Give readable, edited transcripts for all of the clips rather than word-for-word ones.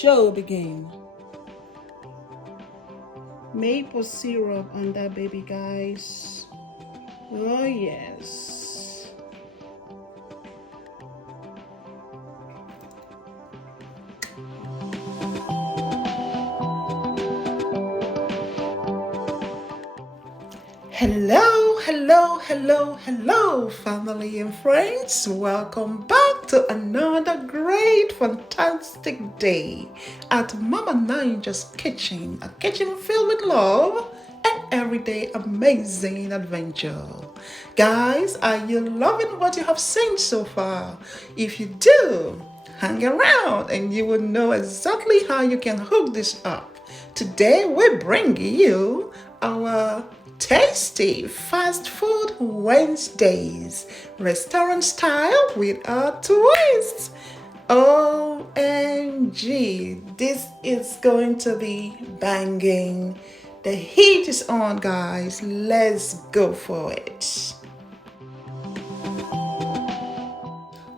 show begin. Maple syrup on that baby, guys. Oh yes. Hello, family and friends. Welcome back to another great, fantastic day at Mama Ninja's kitchen, a kitchen filled with love and everyday amazing adventure. Guys, are you loving what you have seen so far? If you do, hang around and you will know exactly how you can hook this up. Today we bring you our tasty fast food Wednesdays, restaurant style with a twist. OMG, this is going to be banging. The heat is on, guys. Let's go for it.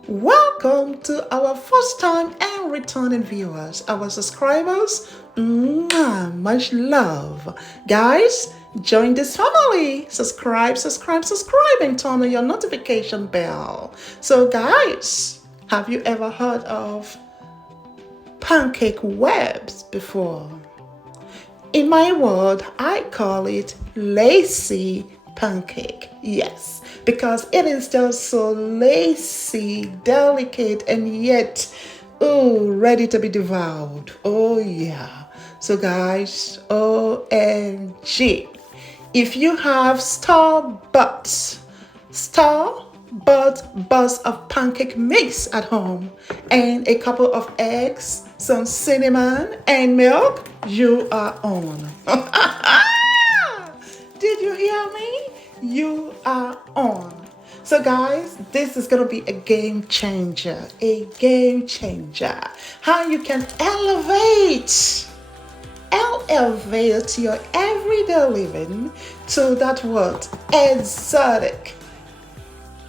Welcome to our first time and returning viewers, our subscribers. Much love. Guys, join this family. Subscribe, and turn on your notification bell. So guys, have you ever heard of pancake webs before? In my world, I call it Lacey Pancake. Yes, because it is just so lacy, delicate, and yet, ready to be devoured. Oh yeah. So guys, OMG. If you have store-bought bars of pancake mix at home and a couple of eggs, some cinnamon, and milk, you are on. Did you hear me? You are on. So guys, this is going to be a game changer. How you can elevate your everyday living to that word exotic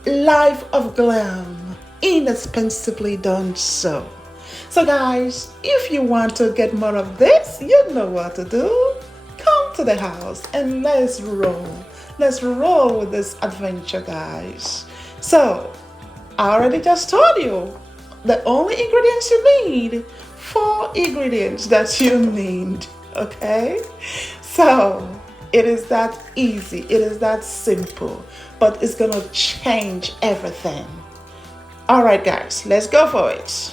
life of glam, inexpensively done so. So guys, if you want to get more of this, you know what to do. Come to the house and let's roll with this adventure, guys. So I already just told you the only ingredients you need, 4 ingredients that you need. Okay, so it is that easy, it is that simple, but it's gonna change everything. All right guys, let's go for it.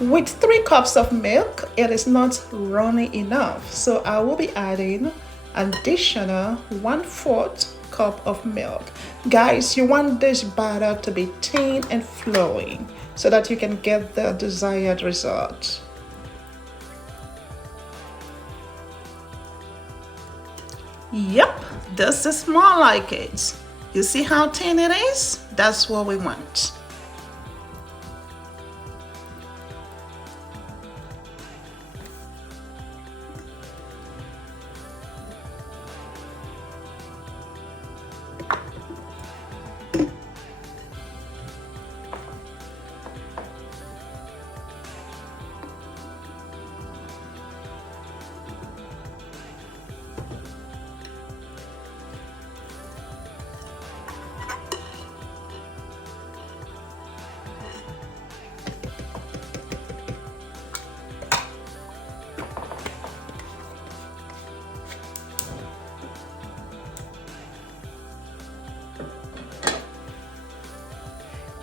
With 3 cups of milk, it is not runny enough, so I will be adding additional 1/4 cup of milk. Guys, you want this batter to be thin and flowing so that you can get the desired result. Yep, this is more like it. You see how thin it is? That's what we want.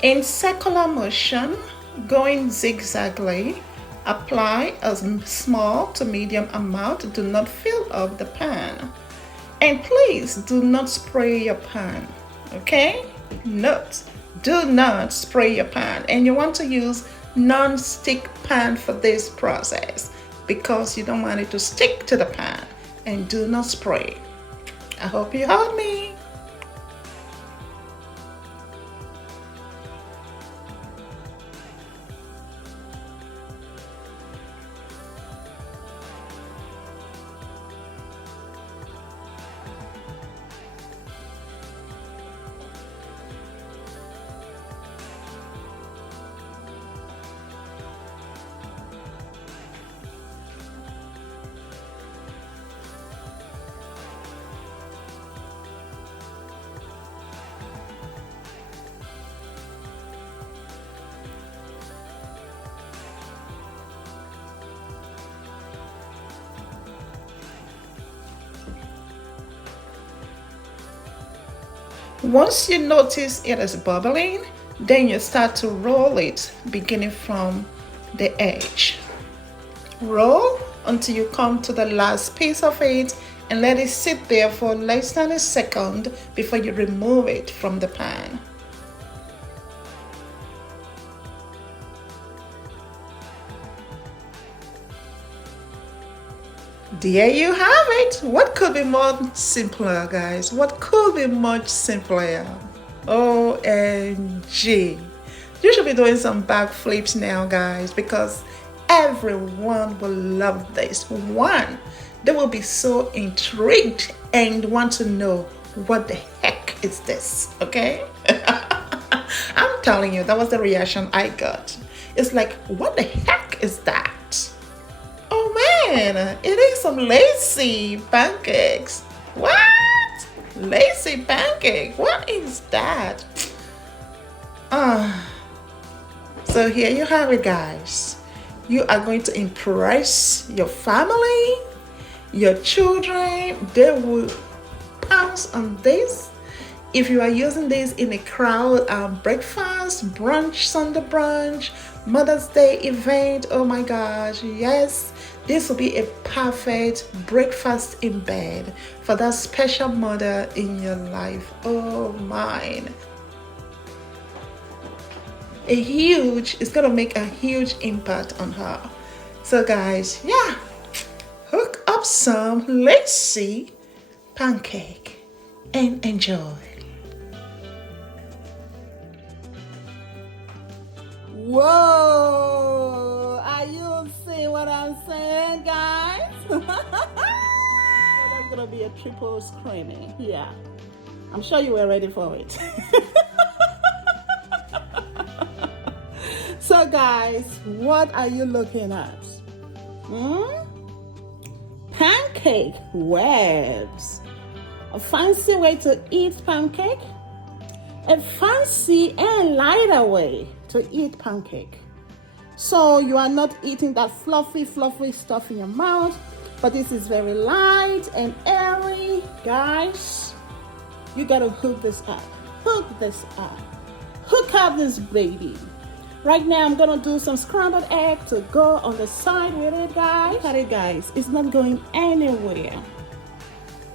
In circular motion, going zigzagly, apply a small to medium amount. Do not fill up the pan. And please do not spray your pan, okay? Note, do not spray your pan. And you want to use non-stick pan for this process because you don't want it to stick to the pan. And do not spray. I hope you heard me. Once you notice it is bubbling, then you start to roll it beginning from the edge. Roll until you come to the last piece of it and let it sit there for less than a second before you remove it from the pan. There you have it. What could be more simpler, guys? What could be much simpler? OMG. You should be doing some backflips now, guys, because everyone will love this. One, they will be so intrigued and want to know what the heck is this, okay? I'm telling you, that was the reaction I got. It's like, what the heck is that? Oh man, it is some Lacey pancakes. What? Lacey pancake? What is that? So here you have it, guys. You are going to impress your family, your children. They will pounce on this. If you are using this in a crowd breakfast, brunch, Sunday brunch, Mother's Day event, oh my gosh, yes, this will be a perfect breakfast in bed for that special mother in your life. Oh mine. It's gonna make a huge impact on her. So guys, yeah, hook up some Lacey pancake and enjoy. Whoa! Are you seeing what I'm saying, guys? So that's gonna be a triple screaming. Yeah, I'm sure you were ready for it. So, guys, what are you looking at? Pancake webs. A fancy way to eat pancake. A fancy and lighter way to eat pancake. So you are not eating that fluffy stuff in your mouth, but this is very light and airy. Guys, you gotta hook this up. Hook this up. Hook up this baby. Right now I'm gonna do some scrambled egg to go on the side with it, guys. Look at it, guys. It's not going anywhere.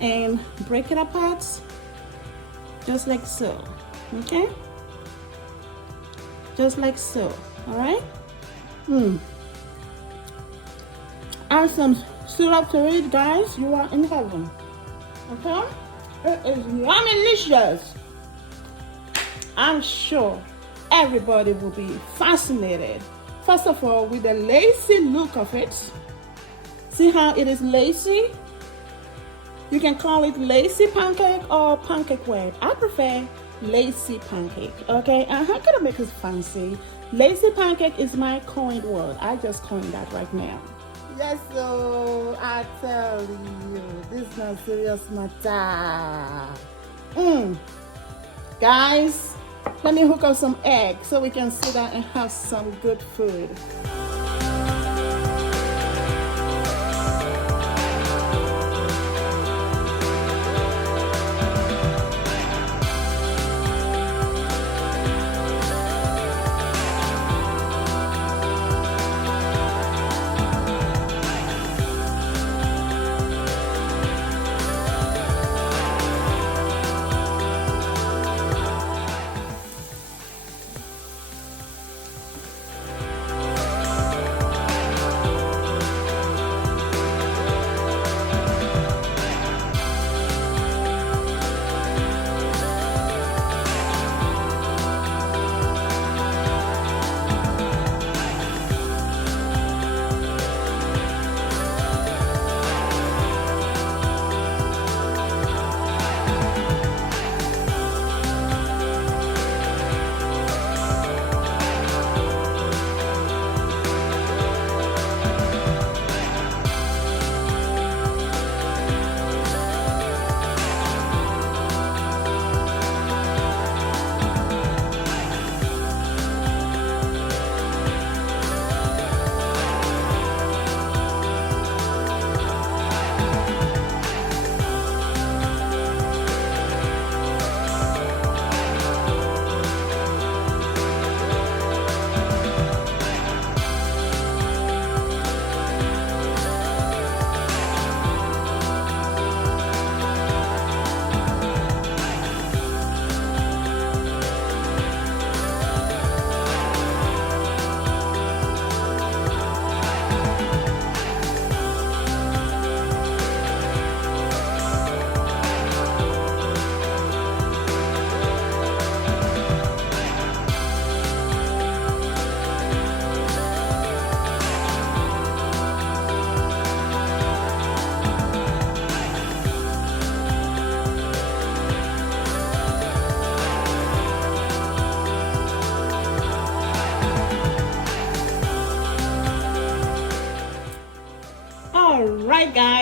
And break it apart just like so. Okay, just like so. All right. Add some syrup to it, guys. You are in heaven. Okay, it is yummylicious. I'm sure everybody will be fascinated. First of all, with the lacy look of it. See how it is lacy? You can call it Lacey pancake or pancake web. I prefer Lacey pancake. Okay, I'm gonna make it fancy. Lacey pancake is my coined word. I just coined that right now. Yes, so I tell you, this is not serious matter. Guys, let me hook up some eggs so we can sit down and have some good food.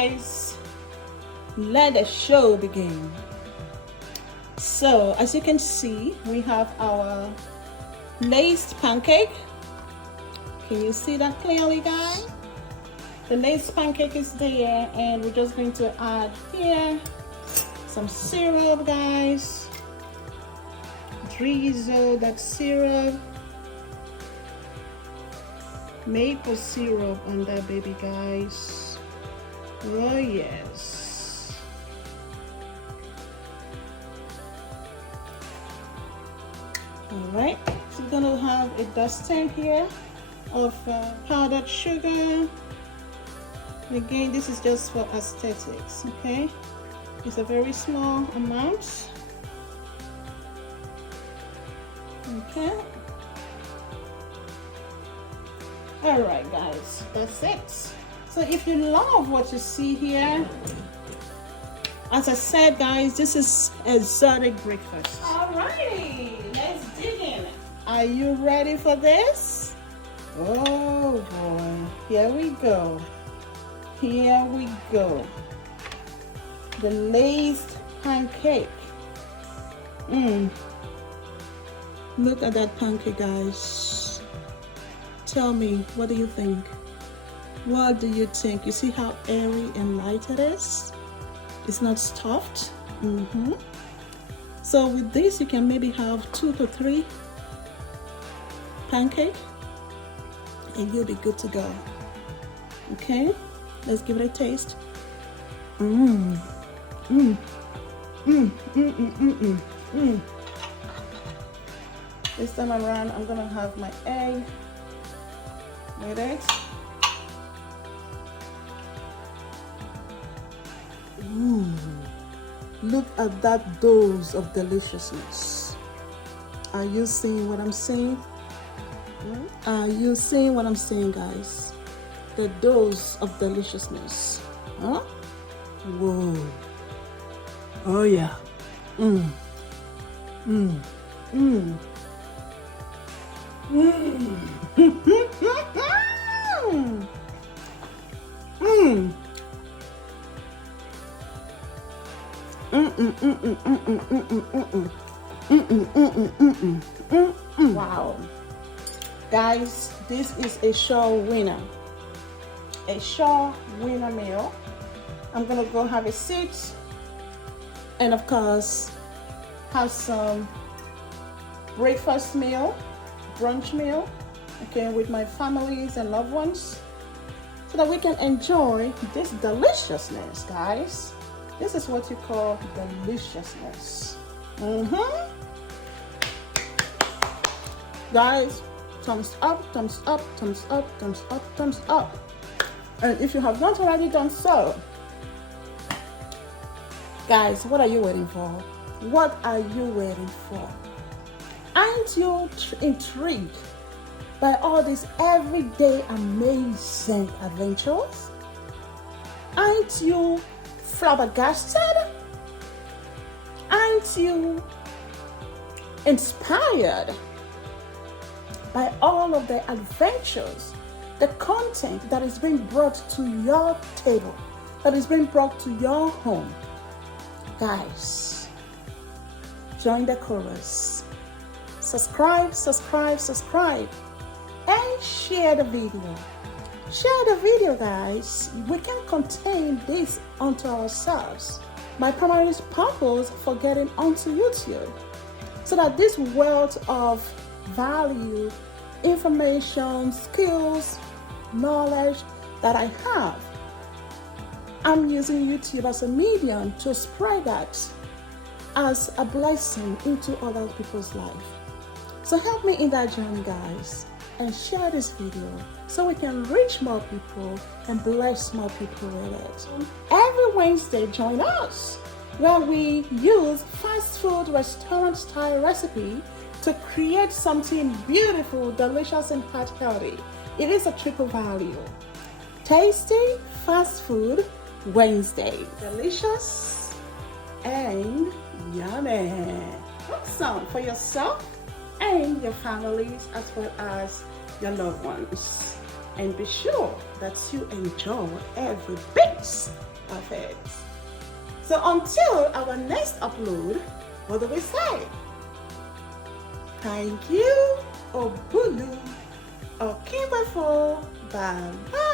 guys, let the show begin. So as you can see, we have our laced pancake. Can you see that clearly, guys? The laced pancake is there, and we're just going to add here some syrup, guys. Drizzle that syrup. Maple syrup on that baby, guys. Oh yes. All right, so we're gonna have a dusting here of powdered sugar. Again, this is just for aesthetics, okay? It's a very small amount. Okay. All right, guys, that's it. So if you love what you see here, as I said, guys, this is exotic breakfast. All righty, let's dig in. Are you ready for this? Oh boy, here we go. Here we go. The laced pancake. Look at that pancake, guys. Tell me, what do you think? What do you think? You see how airy and light it is? It's not stuffed. So with this, you can maybe have 2 to 3 pancake, and you'll be good to go. Okay, let's give it a taste. This time around, I'm gonna have my egg with it. Look at that dose of deliciousness. Are you seeing what I'm saying? Are you seeing what I'm saying, guys? The dose of deliciousness. Huh? Whoa. Oh yeah. Wow, guys, this is a sure winner. A sure winner meal. I'm gonna go have a seat and of course have some breakfast meal, brunch meal, okay, with my families and loved ones, so that we can enjoy this deliciousness, guys. This is what you call deliciousness. Guys, thumbs up, thumbs up, thumbs up, thumbs up, thumbs up. And if you have not already done so, guys, what are you waiting for? What are you waiting for? Aren't you intrigued by all these everyday amazing adventures? Aren't you flabbergasted? Aren't you inspired by all of the adventures, the content that is being brought to your table, that is being brought to your home? Guys, join the chorus. Subscribe, subscribe, subscribe, and share the video. Share the video, guys. We can contain this unto ourselves. My primary purpose for getting onto YouTube, so that this wealth of value, information, skills, knowledge that I have, I'm using YouTube as a medium to spread that as a blessing into other people's life. So help me in that journey, guys, and share this video so we can reach more people and bless more people with it. Every Wednesday, join us where we use fast food restaurant style recipe to create something beautiful, delicious, and heart healthy. It is a triple value. Tasty fast food Wednesday. Delicious and yummy. Cook some for yourself and your families as well as your loved ones. And be sure that you enjoy every bit So until our next upload, what do we say? Thank you, Obulu, Okimafo, bye bye.